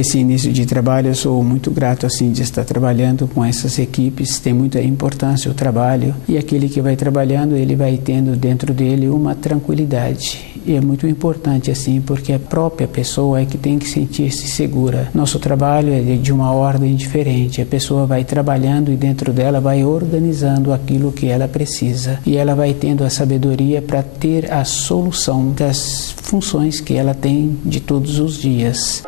Esse início de trabalho, eu sou muito grato assim de estar trabalhando com essas equipes. Tem muita importância o trabalho, e aquele que vai trabalhando, ele vai tendo dentro dele uma tranquilidade. E é muito importante assim, porque a própria pessoa é que tem que sentir-se segura. Nosso trabalho é de uma ordem diferente. A pessoa vai trabalhando e dentro dela vai organizando aquilo que ela precisa. E ela vai tendo a sabedoria para ter a solução das funções que ela tem de todos os dias.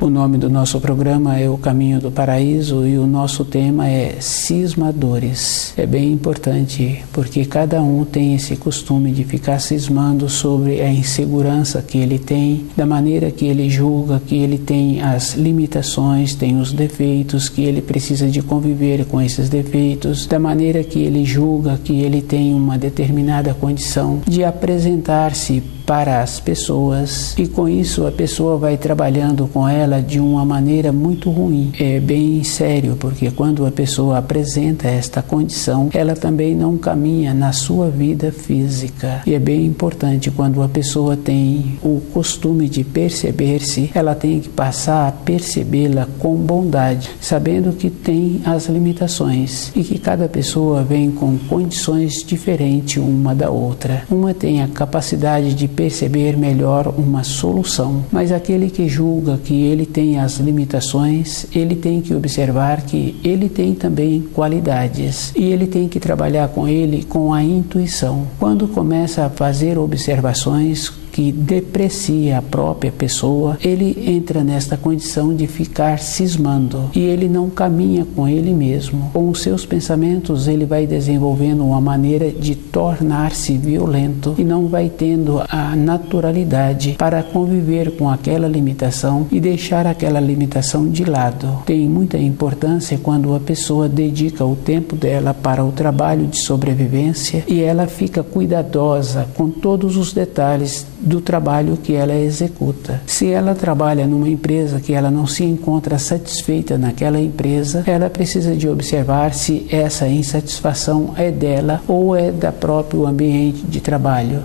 O nome do nosso programa é O Caminho do Paraíso e o nosso tema é cismadores. É bem importante porque cada um tem esse costume de ficar cismando sobre a insegurança que ele tem, da maneira que ele julga que ele tem as limitações, tem os defeitos, que ele precisa de conviver com esses defeitos, da maneira que ele julga que ele tem uma determinada condição de apresentar-se para as pessoas, e com isso a pessoa vai trabalhando com ela de uma maneira muito ruim. É bem sério, porque quando a pessoa apresenta esta condição, ela também não caminha na sua vida física. E é bem importante, quando a pessoa tem o costume de perceber-se, ela tem que passar a percebê-la com bondade, sabendo que tem as limitações e que cada pessoa vem com condições diferentes uma da outra. Uma tem a capacidade de perceber melhor uma solução, mas aquele que julga que ele tem as limitações, ele tem que observar que ele tem também qualidades e ele tem que trabalhar com ele com a intuição. Quando começa a fazer observações que deprecia a própria pessoa, ele entra nesta condição de ficar cismando e ele não caminha com ele mesmo. Com os seus pensamentos, ele vai desenvolvendo uma maneira de tornar-se violento e não vai tendo a naturalidade para conviver com aquela limitação e deixar aquela limitação de lado. Tem muita importância quando a pessoa dedica o tempo dela para o trabalho de sobrevivência e ela fica cuidadosa com todos os detalhes do trabalho que ela executa. Se ela trabalha numa empresa que ela não se encontra satisfeita naquela empresa, ela precisa de observar se essa insatisfação é dela ou é da próprio ambiente de trabalho.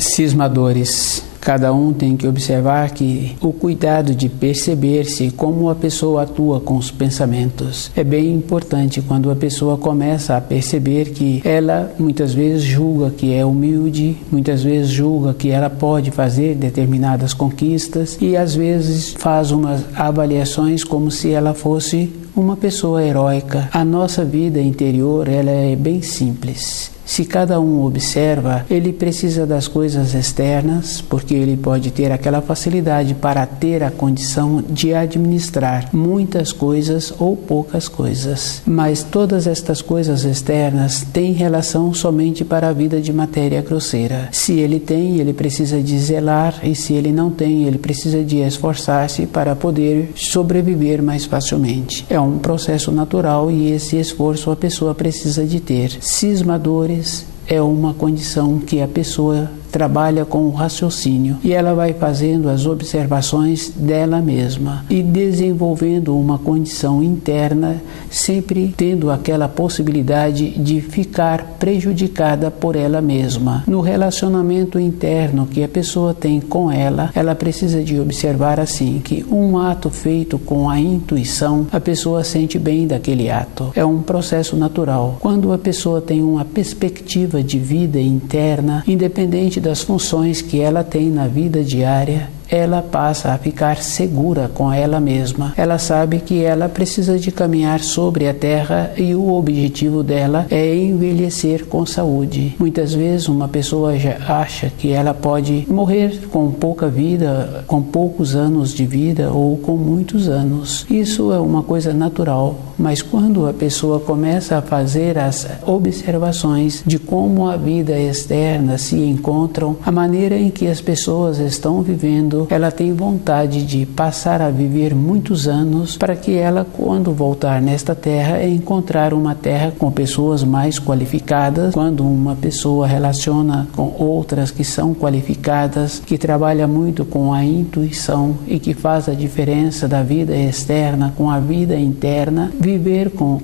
Cismadores. Cada um tem que observar que o cuidado de perceber-se como a pessoa atua com os pensamentos. É bem importante quando a pessoa começa a perceber que ela muitas vezes julga que é humilde, muitas vezes julga que ela pode fazer determinadas conquistas e às vezes faz umas avaliações como se ela fosse uma pessoa heróica. A nossa vida interior, ela é bem simples. Se cada um observa, ele precisa das coisas externas, porque ele pode ter aquela facilidade para ter a condição de administrar muitas coisas ou poucas coisas. Mas todas estas coisas externas têm relação somente para a vida de matéria grosseira. Se ele tem, ele precisa de zelar, e se ele não tem, ele precisa de esforçar-se para poder sobreviver mais facilmente. É um processo natural e esse esforço a pessoa precisa de ter. Cismadores é uma condição que a pessoa trabalha com o raciocínio e ela vai fazendo as observações dela mesma e desenvolvendo uma condição interna, sempre tendo aquela possibilidade de ficar prejudicada por ela mesma. No relacionamento interno que a pessoa tem com ela, ela precisa de observar assim que um ato feito com a intuição, a pessoa sente bem daquele ato. É um processo natural. Quando a pessoa tem uma perspectiva de vida interna, independente das funções que ela tem na vida diária, ela passa a ficar segura com ela mesma. Ela sabe que ela precisa de caminhar sobre a terra e o objetivo dela é envelhecer com saúde. Muitas vezes uma pessoa já acha que ela pode morrer com pouca vida, com poucos anos de vida ou com muitos anos. Isso é uma coisa natural, mas quando a pessoa começa a fazer as observações de como a vida externa se encontram, a maneira em que as pessoas estão vivendo, ela tem vontade de passar a viver muitos anos para que ela, quando voltar nesta terra, encontrar uma terra com pessoas mais qualificadas. Quando uma pessoa relaciona com outras que são qualificadas, que trabalha muito com a intuição e que faz a diferença da vida externa com a vida interna,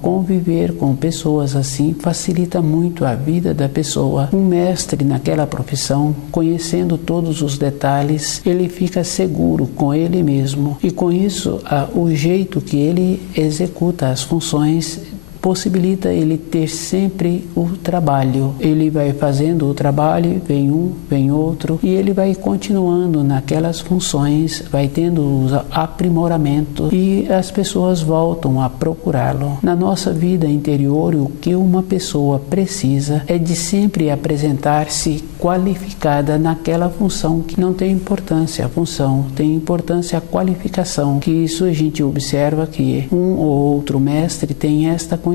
conviver com pessoas assim facilita muito a vida da pessoa. Um mestre naquela profissão, conhecendo todos os detalhes, ele fica seguro com ele mesmo e com isso o jeito que ele executa as funções possibilita ele ter sempre o trabalho. Ele vai fazendo o trabalho, vem um, vem outro, e ele vai continuando naquelas funções, vai tendo os aprimoramentos e as pessoas voltam a procurá-lo. Na nossa vida interior, o que uma pessoa precisa é de sempre apresentar-se qualificada naquela função que não tem importância a função, tem importância a qualificação, que isso a gente observa que um ou outro mestre tem esta condição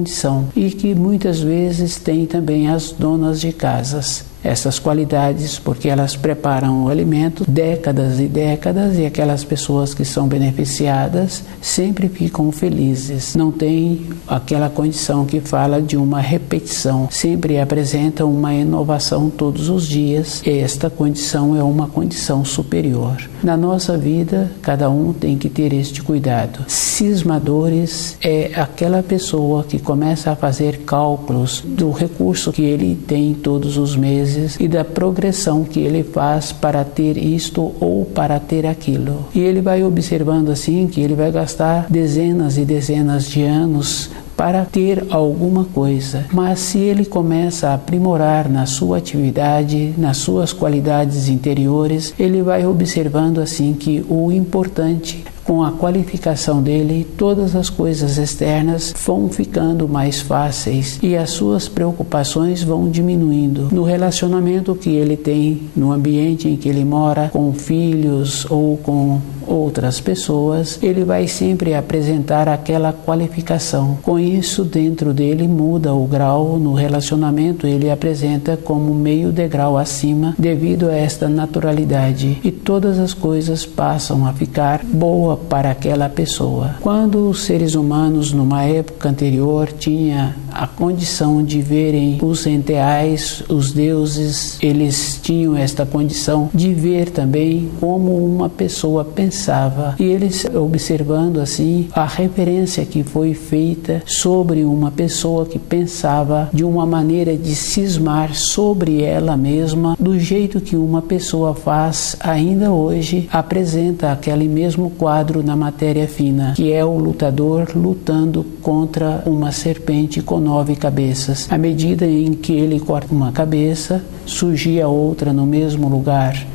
e que muitas vezes tem também as donas de casas. Essas qualidades, porque elas preparam o alimento décadas e décadas e aquelas pessoas que são beneficiadas sempre ficam felizes. Não tem aquela condição que fala de uma repetição, sempre apresenta uma inovação todos os dias. Esta condição é uma condição superior. Na nossa vida, cada um tem que ter este cuidado. Cismadores é aquela pessoa que começa a fazer cálculos do recurso que ele tem todos os meses e da progressão que ele faz para ter isto ou para ter aquilo. E ele vai observando assim que ele vai gastar dezenas e dezenas de anos para ter alguma coisa. Mas se ele começa a aprimorar na sua atividade, nas suas qualidades interiores, ele vai observando assim que o importante, com a qualificação dele, todas as coisas externas vão ficando mais fáceis e as suas preocupações vão diminuindo. No relacionamento que ele tem, no ambiente em que ele mora, com filhos ou com outras pessoas, ele vai sempre apresentar aquela qualificação. Com isso, dentro dele muda o grau. No relacionamento, ele apresenta como meio degrau acima devido a esta naturalidade e todas as coisas passam a ficar boa para aquela pessoa. Quando os seres humanos, numa época anterior, tinham a condição de verem os enteais, os deuses, eles tinham esta condição de ver também como uma pessoa pensava. E eles, observando assim a referência que foi feita sobre uma pessoa que pensava de uma maneira de cismar sobre ela mesma, do jeito que uma pessoa faz ainda hoje, apresenta aquele mesmo quadro na matéria fina, que é o lutador lutando contra uma serpente com 9 cabeças. À medida em que ele corta uma cabeça, surgia outra no mesmo lugar.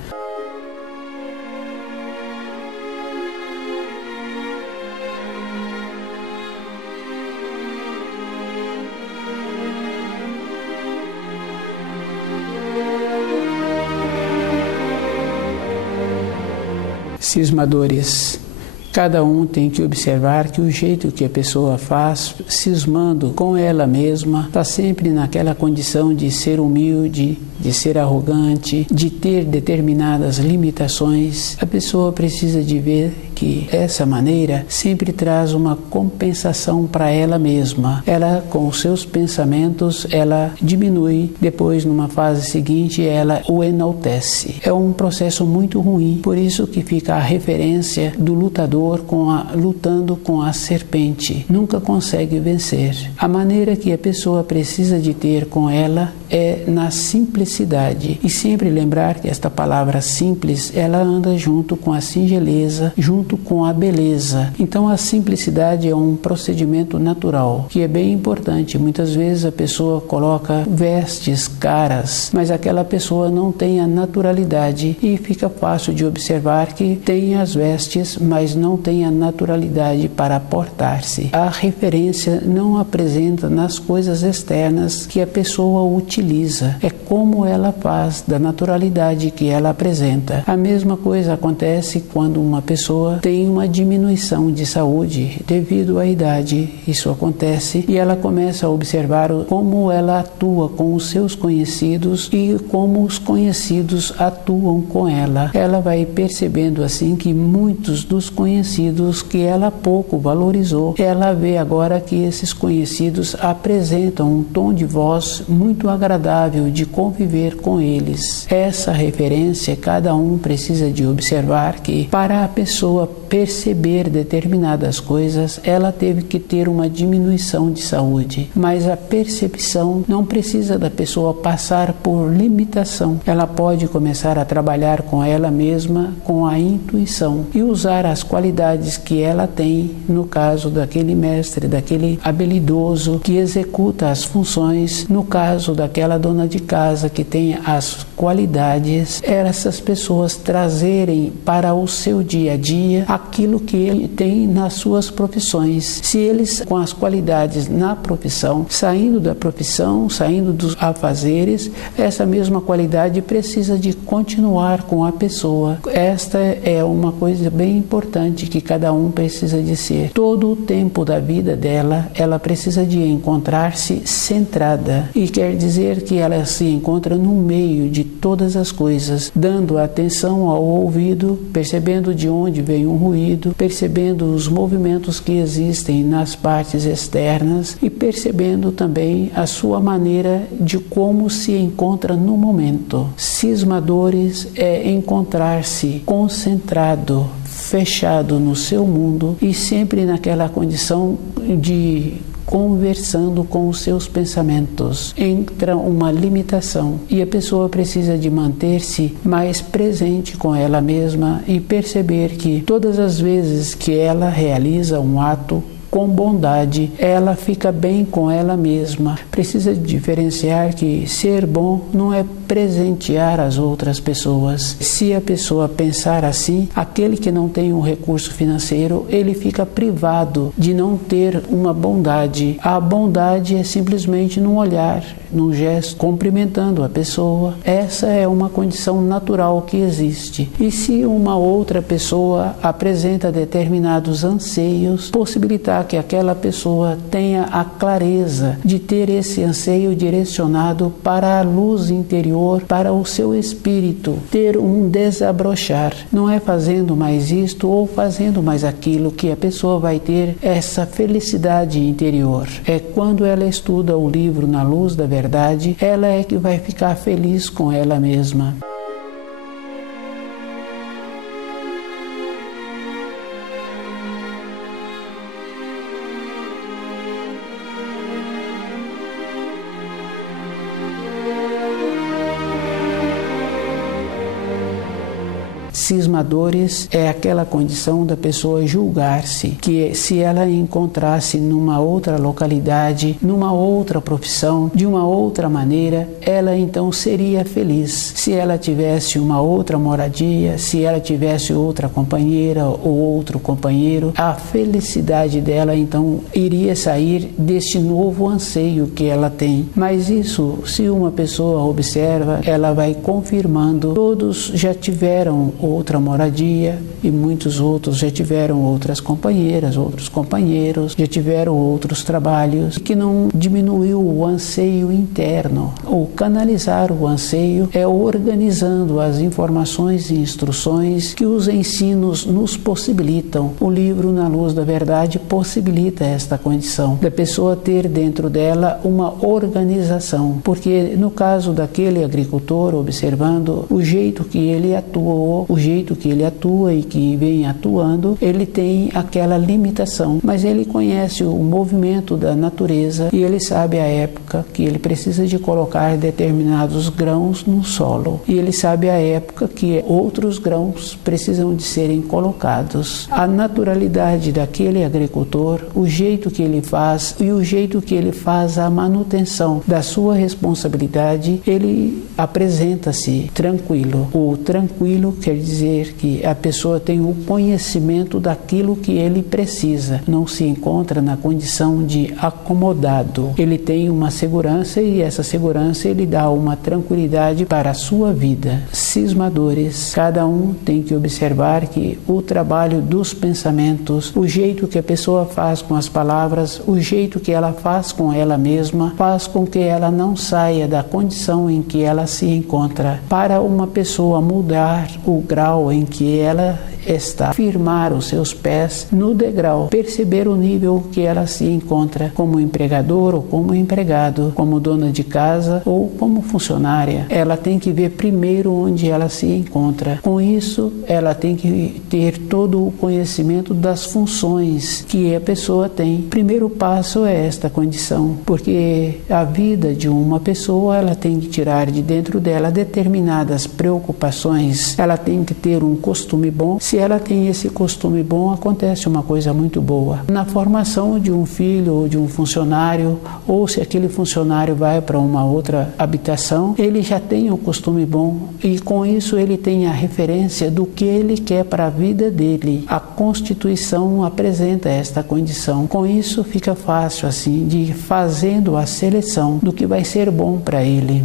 Cismadores. Cada um tem que observar que o jeito que a pessoa faz, cismando com ela mesma, está sempre naquela condição de ser humilde, de ser arrogante, de ter determinadas limitações. A pessoa precisa de ver que essa maneira sempre traz uma compensação para ela mesma. Ela, com os seus pensamentos, ela diminui, depois numa fase seguinte ela o enaltece. É um processo muito ruim, por isso que fica a referência do lutador lutando com a serpente. Nunca consegue vencer. A maneira que a pessoa precisa de ter com ela é na simplicidade. E sempre lembrar que esta palavra simples, ela anda junto com a singeleza, junto junto com a beleza. Então a simplicidade é um procedimento natural, que é bem importante. Muitas vezes a pessoa coloca vestes caras, mas aquela pessoa não tem a naturalidade e fica fácil de observar que tem as vestes, mas não tem a naturalidade para portar-se. A referência não apresenta nas coisas externas que a pessoa utiliza, é como ela faz, da naturalidade que ela apresenta. A mesma coisa acontece quando uma pessoa tem uma diminuição de saúde devido à idade. Isso acontece e ela começa a observar como ela atua com os seus conhecidos e como os conhecidos atuam com ela. Ela vai percebendo assim que muitos dos conhecidos que ela pouco valorizou, ela vê agora que esses conhecidos apresentam um tom de voz muito agradável de conviver com eles. Essa referência, cada um precisa de observar que para a pessoa perceber determinadas coisas, ela teve que ter uma diminuição de saúde, mas a percepção não precisa da pessoa passar por limitação. Ela pode começar a trabalhar com ela mesma, com a intuição e usar as qualidades que ela tem, no caso daquele mestre, daquele habilidoso que executa as funções, no caso daquela dona de casa que tem as qualidades, essas pessoas trazerem para o seu dia a dia aquilo que ele tem nas suas profissões. Se eles, com as qualidades na profissão, saindo da profissão, saindo dos afazeres, essa mesma qualidade precisa de continuar com a pessoa. Esta é uma coisa bem importante que cada um precisa de ser. Todo o tempo da vida dela, ela precisa de encontrar-se centrada, e quer dizer que ela se encontra no meio de todas as coisas, dando atenção ao ouvido, percebendo de onde vem um ruído, percebendo os movimentos que existem nas partes externas e percebendo também a sua maneira de como se encontra no momento. Cismadores é encontrar-se concentrado, fechado no seu mundo e sempre naquela condição de conversando com os seus pensamentos. Entra uma limitação e a pessoa precisa de manter-se mais presente com ela mesma e perceber que todas as vezes que ela realiza um ato com bondade, ela fica bem com ela mesma. Precisa diferenciar que ser bom não é presentear as outras pessoas. Se a pessoa pensar assim, aquele que não tem um recurso financeiro, ele fica privado de não ter uma bondade. A bondade é simplesmente num olhar, num gesto, cumprimentando a pessoa. Essa é uma condição natural que existe. E se uma outra pessoa apresenta determinados anseios, possibilitar que aquela pessoa tenha a clareza de ter esse anseio direcionado para a luz interior, para o seu espírito, ter um desabrochar. Não é fazendo mais isto ou fazendo mais aquilo que a pessoa vai ter essa felicidade interior. É quando ela estuda o livro Na Luz da Verdade, ela é que vai ficar feliz com ela mesma. Cismadores é aquela condição da pessoa julgar-se, que se ela encontrasse numa outra localidade, numa outra profissão, de uma outra maneira, ela então seria feliz. Se ela tivesse uma outra moradia, se ela tivesse outra companheira ou outro companheiro, a felicidade dela então iria sair deste novo anseio que ela tem. Mas isso, se uma pessoa observa, ela vai confirmando. Todos já tiveram outra moradia e muitos outros já tiveram outras companheiras, outros companheiros, já tiveram outros trabalhos, que não diminuiu o anseio interno. O canalizar o anseio é organizando as informações e instruções que os ensinos nos possibilitam. O livro Na Luz da Verdade possibilita esta condição da pessoa ter dentro dela uma organização, porque no caso daquele agricultor, observando o jeito que ele atuou, o jeito que ele atua e que vem atuando, ele tem aquela limitação, mas ele conhece o movimento da natureza e ele sabe a época que ele precisa de colocar determinados grãos no solo, e ele sabe a época que outros grãos precisam de serem colocados. A naturalidade daquele agricultor, o jeito que ele faz e o jeito que ele faz a manutenção da sua responsabilidade, ele apresenta-se tranquilo. O tranquilo quer dizer que a pessoa tem o conhecimento daquilo que ele precisa, não se encontra na condição de acomodado. Ele tem uma segurança e essa segurança ele dá uma tranquilidade para a sua vida. Cismadores, cada um tem que observar que o trabalho dos pensamentos, o jeito que a pessoa faz com as palavras, o jeito que ela faz com ela mesma, faz com que ela não saia da condição em que ela se encontra. Para uma pessoa mudar o grau em que ela está, firmar os seus pés no degrau, perceber o nível que ela se encontra como empregador ou como empregado, como dona de casa ou como funcionária. Ela tem que ver primeiro onde ela se encontra. Com isso, ela tem que ter todo o conhecimento das funções que a pessoa tem. O primeiro passo é esta condição, porque a vida de uma pessoa, ela tem que tirar de dentro dela determinadas preocupações, ela tem que ter um costume bom. Se ela tem esse costume bom, acontece uma coisa muito boa. Na formação de um filho ou de um funcionário, ou se aquele funcionário vai para uma outra habitação, ele já tem o costume bom e com isso ele tem a referência do que ele quer para a vida dele. A Constituição apresenta esta condição. Com isso fica fácil assim de ir fazendo a seleção do que vai ser bom para ele.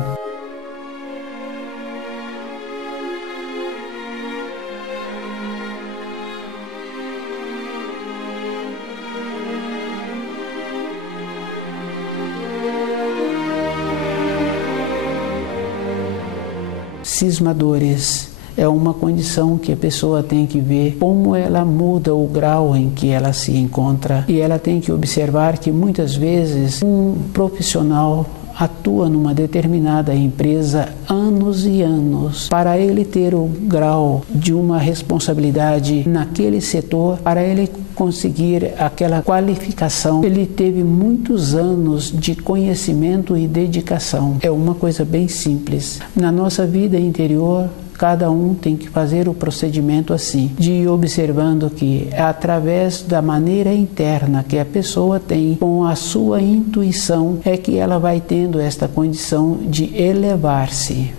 Cismadores. É uma condição que a pessoa tem que ver como ela muda o grau em que ela se encontra, e ela tem que observar que muitas vezes um profissional atua numa determinada empresa anos e anos. Para ele ter o grau de uma responsabilidade naquele setor, para ele conseguir aquela qualificação, ele teve muitos anos de conhecimento e dedicação. É uma coisa bem simples. Na nossa vida interior, cada um tem que fazer o procedimento assim, de ir observando que é através da maneira interna que a pessoa tem, com a sua intuição, é que ela vai tendo esta condição de elevar-se.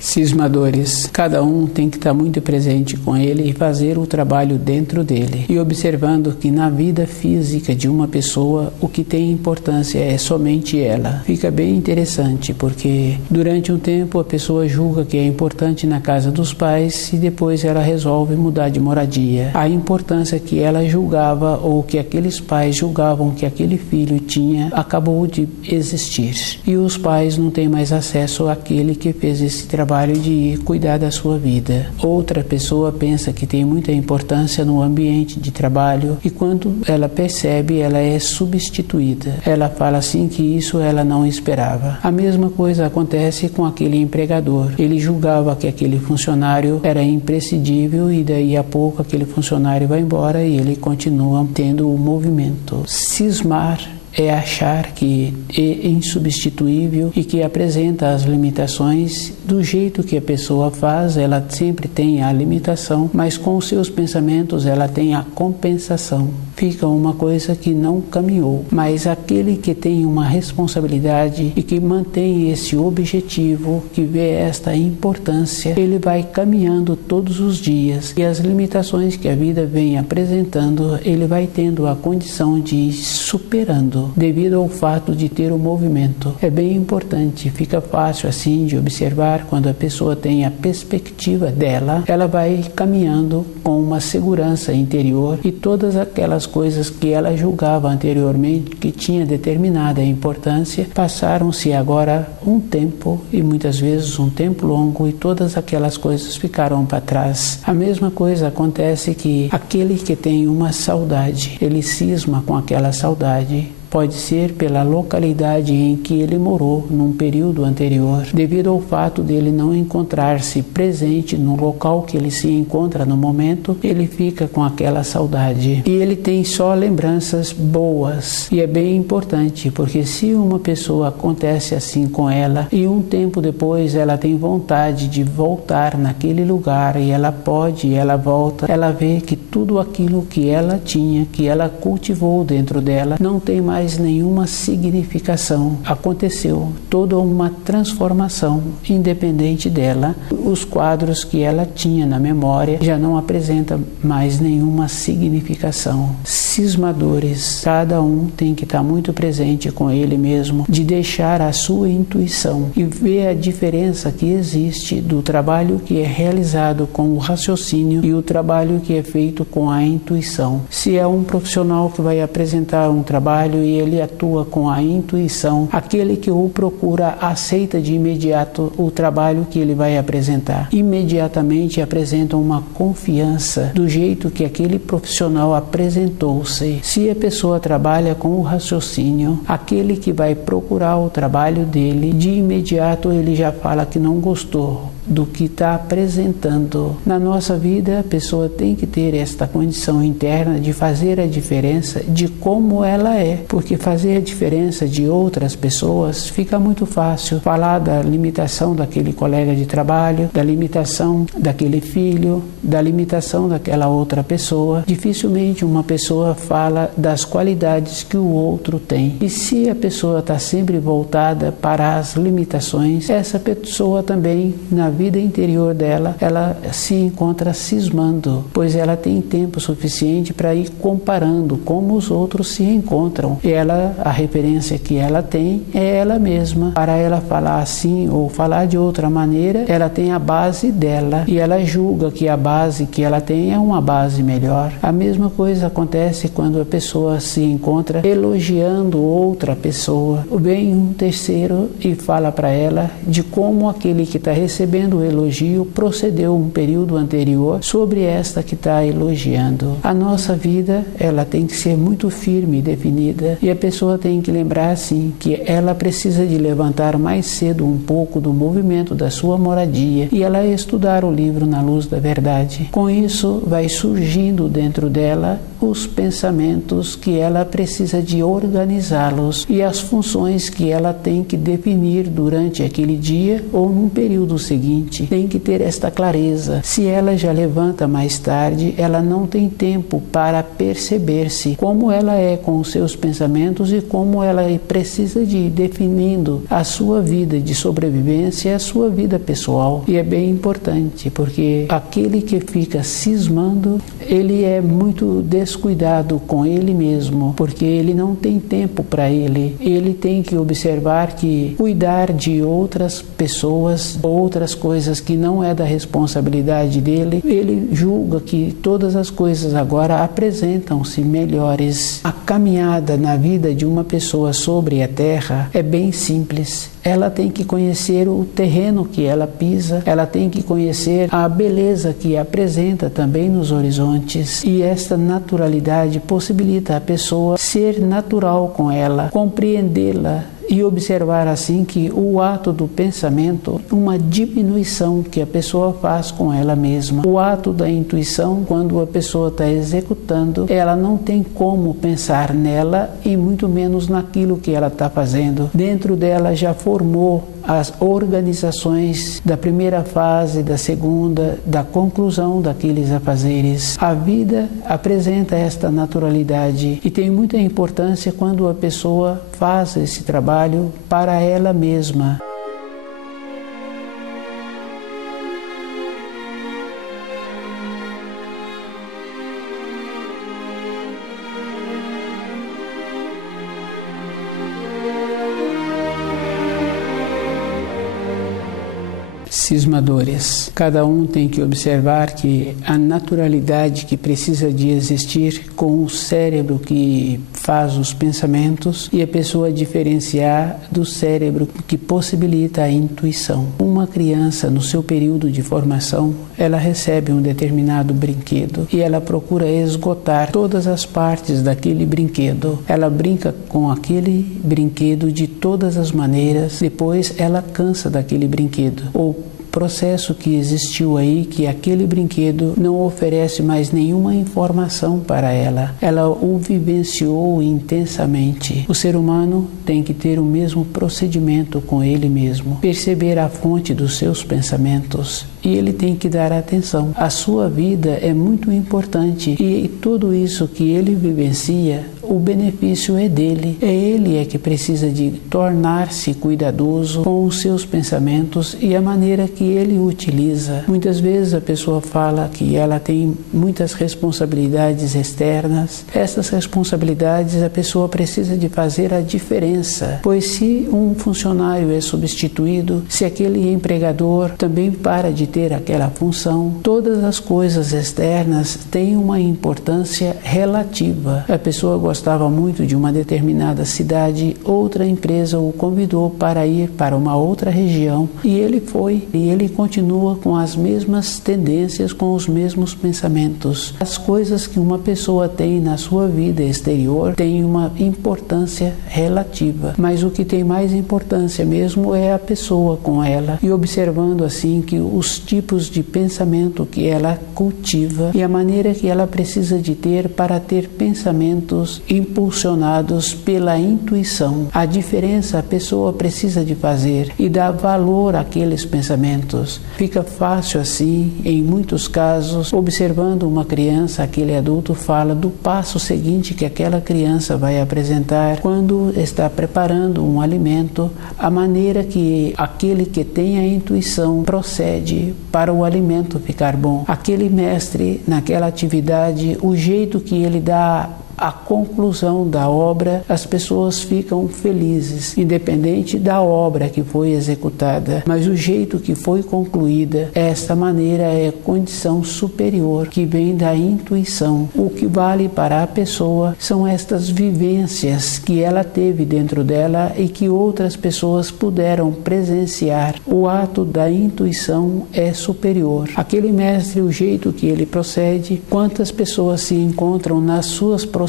Cismadores, cada um tem que estar muito presente com ele e fazer o trabalho dentro dele, e observando que na vida física de uma pessoa o que tem importância é somente ela. Fica bem interessante, porque durante um tempo a pessoa julga que é importante na casa dos pais e depois ela resolve mudar de moradia. A importância que ela julgava ou que aqueles pais julgavam que aquele filho tinha acabou de existir, e os pais não têm mais acesso àquele que fez esse trabalho de cuidar da sua vida. Outra pessoa pensa que tem muita importância no ambiente de trabalho e quando ela percebe, ela é substituída. Ela fala assim que isso ela não esperava. A mesma coisa acontece com aquele empregador. Ele julgava que aquele funcionário era imprescindível e daí a pouco aquele funcionário vai embora e ele continua tendo o movimento. Cismar é achar que é insubstituível e que apresenta as limitações do jeito que a pessoa faz. Ela sempre tem a limitação, mas com os seus pensamentos ela tem a compensação. Fica uma coisa que não caminhou, mas aquele que tem uma responsabilidade e que mantém esse objetivo, que vê esta importância, ele vai caminhando todos os dias e as limitações que a vida vem apresentando, ele vai tendo a condição de ir superando devido ao fato de ter o movimento. É bem importante, fica fácil assim de observar quando a pessoa tem a perspectiva dela, ela vai caminhando com uma segurança interior e todas aquelas coisas que ela julgava anteriormente que tinha determinada importância, passaram-se agora um tempo, e muitas vezes um tempo longo, e todas aquelas coisas ficaram para trás. A mesma coisa acontece que aquele que tem uma saudade, ele cisma com aquela saudade. Pode ser pela localidade em que ele morou num período anterior, devido ao fato dele não encontrar-se presente no local que ele se encontra no momento, ele fica com aquela saudade. E ele tem só lembranças boas. E é bem importante, porque se uma pessoa acontece assim com ela, e um tempo depois ela tem vontade de voltar naquele lugar, e ela pode, ela volta, ela vê que tudo aquilo que ela tinha, que ela cultivou dentro dela, não tem mais nenhuma significação. Aconteceu toda uma transformação independente dela. Os quadros que ela tinha na memória já não apresentam mais nenhuma significação. Cismadores, cada um tem que estar muito presente com ele mesmo, de deixar a sua intuição e ver a diferença que existe do trabalho que é realizado com o raciocínio e o trabalho que é feito com a intuição. Se é um profissional que vai apresentar um trabalho e ele atua com a intuição, aquele que o procura aceita de imediato o trabalho que ele vai apresentar. Imediatamente apresenta uma confiança do jeito que aquele profissional apresentou-se. Se a pessoa trabalha com o raciocínio, aquele que vai procurar o trabalho dele, de imediato ele já fala que não gostou do que está apresentando. Na nossa vida, a pessoa tem que ter esta condição interna de fazer a diferença de como ela é, porque fazer a diferença de outras pessoas fica muito fácil. Falar da limitação daquele colega de trabalho, da limitação daquele filho, da limitação daquela outra pessoa. Dificilmente uma pessoa fala das qualidades que o outro tem. E se a pessoa está sempre voltada para as limitações, essa pessoa também, na vida interior dela, ela se encontra cismando, pois ela tem tempo suficiente para ir comparando como os outros se encontram. Ela, a referência que ela tem é ela mesma. Para ela falar assim ou falar de outra maneira, ela tem a base dela e ela julga que a base que ela tem é uma base melhor. A mesma coisa acontece quando a pessoa se encontra elogiando outra pessoa. Vem um terceiro e fala para ela de como aquele que está recebendo o elogio procedeu um período anterior sobre esta que está elogiando. A nossa vida, ela tem que ser muito firme e definida, e a pessoa tem que lembrar assim que ela precisa de levantar mais cedo um pouco do movimento da sua moradia e ela estudar o livro Na Luz da Verdade. Com isso vai surgindo dentro dela os pensamentos que ela precisa de organizá-los e as funções que ela tem que definir durante aquele dia ou num período seguinte. Tem que ter esta clareza. Se ela já levanta mais tarde, ela não tem tempo para perceber-se como ela é com os seus pensamentos e como ela precisa de ir definindo a sua vida de sobrevivência e a sua vida pessoal. E é bem importante, porque aquele que fica cismando, ele é muito descuidado com ele mesmo, porque ele não tem tempo para ele. Ele tem que observar que cuidar de outras pessoas, outras coisas que não é da responsabilidade dele, ele julga que todas as coisas agora apresentam-se melhores. A caminhada na vida de uma pessoa sobre a terra é bem simples. Ela tem que conhecer o terreno que ela pisa, ela tem que conhecer a beleza que apresenta também nos horizontes, e esta naturalidade possibilita a pessoa ser natural com ela, compreendê-la e observar assim que o ato do pensamento, uma diminuição que a pessoa faz com ela mesma. O ato da intuição, quando a pessoa está executando, ela não tem como pensar nela e muito menos naquilo que ela está fazendo. Dentro dela já formou as organizações da primeira fase, da segunda, da conclusão daqueles afazeres. A vida apresenta esta naturalidade e tem muita importância quando a pessoa faz esse trabalho para ela mesma. Cismadores. Cada um tem que observar que a naturalidade que precisa de existir com o cérebro que faz os pensamentos e a pessoa diferenciar do cérebro que possibilita a intuição. Uma criança, no seu período de formação, ela recebe um determinado brinquedo e ela procura esgotar todas as partes daquele brinquedo. Ela brinca com aquele brinquedo de todas as maneiras, depois ela cansa daquele brinquedo. Ou processo que existiu aí, que aquele brinquedo não oferece mais nenhuma informação para ela. Ela o vivenciou intensamente. O ser humano tem que ter o mesmo procedimento com ele mesmo, perceber a fonte dos seus pensamentos e ele tem que dar atenção. A sua vida é muito importante e tudo isso que ele vivencia, o benefício é dele. É ele que precisa de tornar-se cuidadoso com os seus pensamentos e a maneira que ele utiliza. Muitas vezes a pessoa fala que ela tem muitas responsabilidades externas. Essas responsabilidades a pessoa precisa de fazer a diferença, pois se um funcionário é substituído, se aquele empregador também para de ter aquela função, todas as coisas externas têm uma importância relativa. A pessoa gostava muito de uma determinada cidade, outra empresa o convidou para ir para uma outra região e ele foi, e ele continua com as mesmas tendências, com os mesmos pensamentos. As coisas que uma pessoa tem na sua vida exterior têm uma importância relativa, mas o que tem mais importância mesmo é a pessoa com ela, e observando assim que os tipos de pensamento que ela cultiva e a maneira que ela precisa de ter para ter pensamentos impulsionados pela intuição. A diferença a pessoa precisa de fazer e dar valor àqueles pensamentos. Fica fácil assim, em muitos casos, observando uma criança, aquele adulto fala do passo seguinte que aquela criança vai apresentar quando está preparando um alimento, a maneira que aquele que tem a intuição procede para o alimento ficar bom. Aquele mestre naquela atividade, o jeito que ele dá a conclusão da obra, as pessoas ficam felizes, independente da obra que foi executada. Mas o jeito que foi concluída, esta maneira é condição superior que vem da intuição. O que vale para a pessoa são estas vivências que ela teve dentro dela e que outras pessoas puderam presenciar. O ato da intuição é superior. Aquele mestre, o jeito que ele procede, quantas pessoas se encontram nas suas proximidades,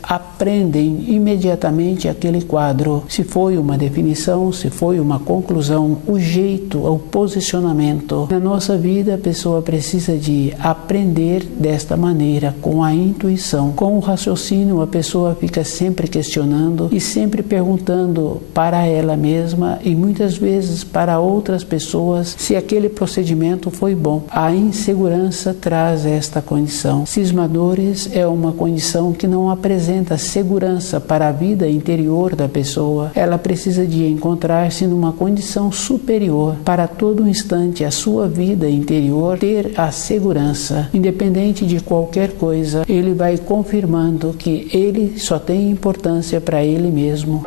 aprendem imediatamente aquele quadro. Se foi uma definição, se foi uma conclusão, o jeito, o posicionamento. Na nossa vida, a pessoa precisa de aprender desta maneira, com a intuição. Com o raciocínio, a pessoa fica sempre questionando e sempre perguntando para ela mesma e muitas vezes para outras pessoas se aquele procedimento foi bom. A insegurança traz esta condição. Cismadores é uma condição que não apresenta segurança para a vida interior da pessoa. Ela precisa de encontrar-se numa condição superior para todo instante a sua vida interior ter a segurança. Independente de qualquer coisa, ele vai confirmando que ele só tem importância para ele mesmo.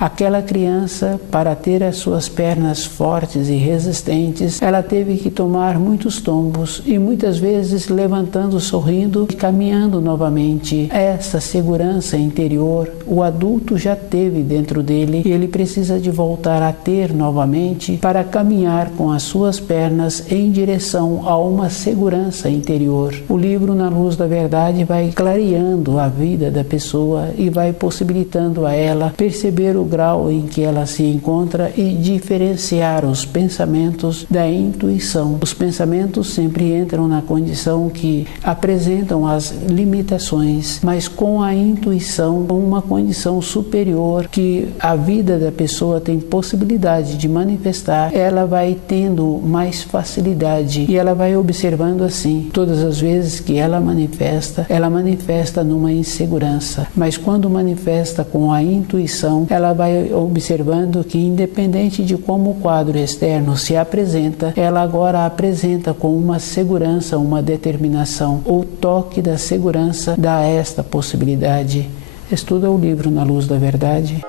Aquela criança, para ter as suas pernas fortes e resistentes, ela teve que tomar muitos tombos e muitas vezes levantando, sorrindo e caminhando novamente. Essa segurança interior, o adulto já teve dentro dele e ele precisa de voltar a ter novamente para caminhar com as suas pernas em direção a uma segurança interior. O livro Na Luz da Verdade vai clareando a vida da pessoa e vai possibilitando a ela perceber o grau em que ela se encontra e diferenciar os pensamentos da intuição. Os pensamentos sempre entram na condição que apresentam as limitações, mas com a intuição, uma condição superior que a vida da pessoa tem possibilidade de manifestar, ela vai tendo mais facilidade e ela vai observando assim, todas as vezes que ela manifesta numa insegurança, mas quando manifesta com a intuição, ela vai vai observando que, independente de como o quadro externo se apresenta, ela agora apresenta com uma segurança, uma determinação. O toque da segurança dá esta possibilidade. Estuda o livro Na Luz da Verdade.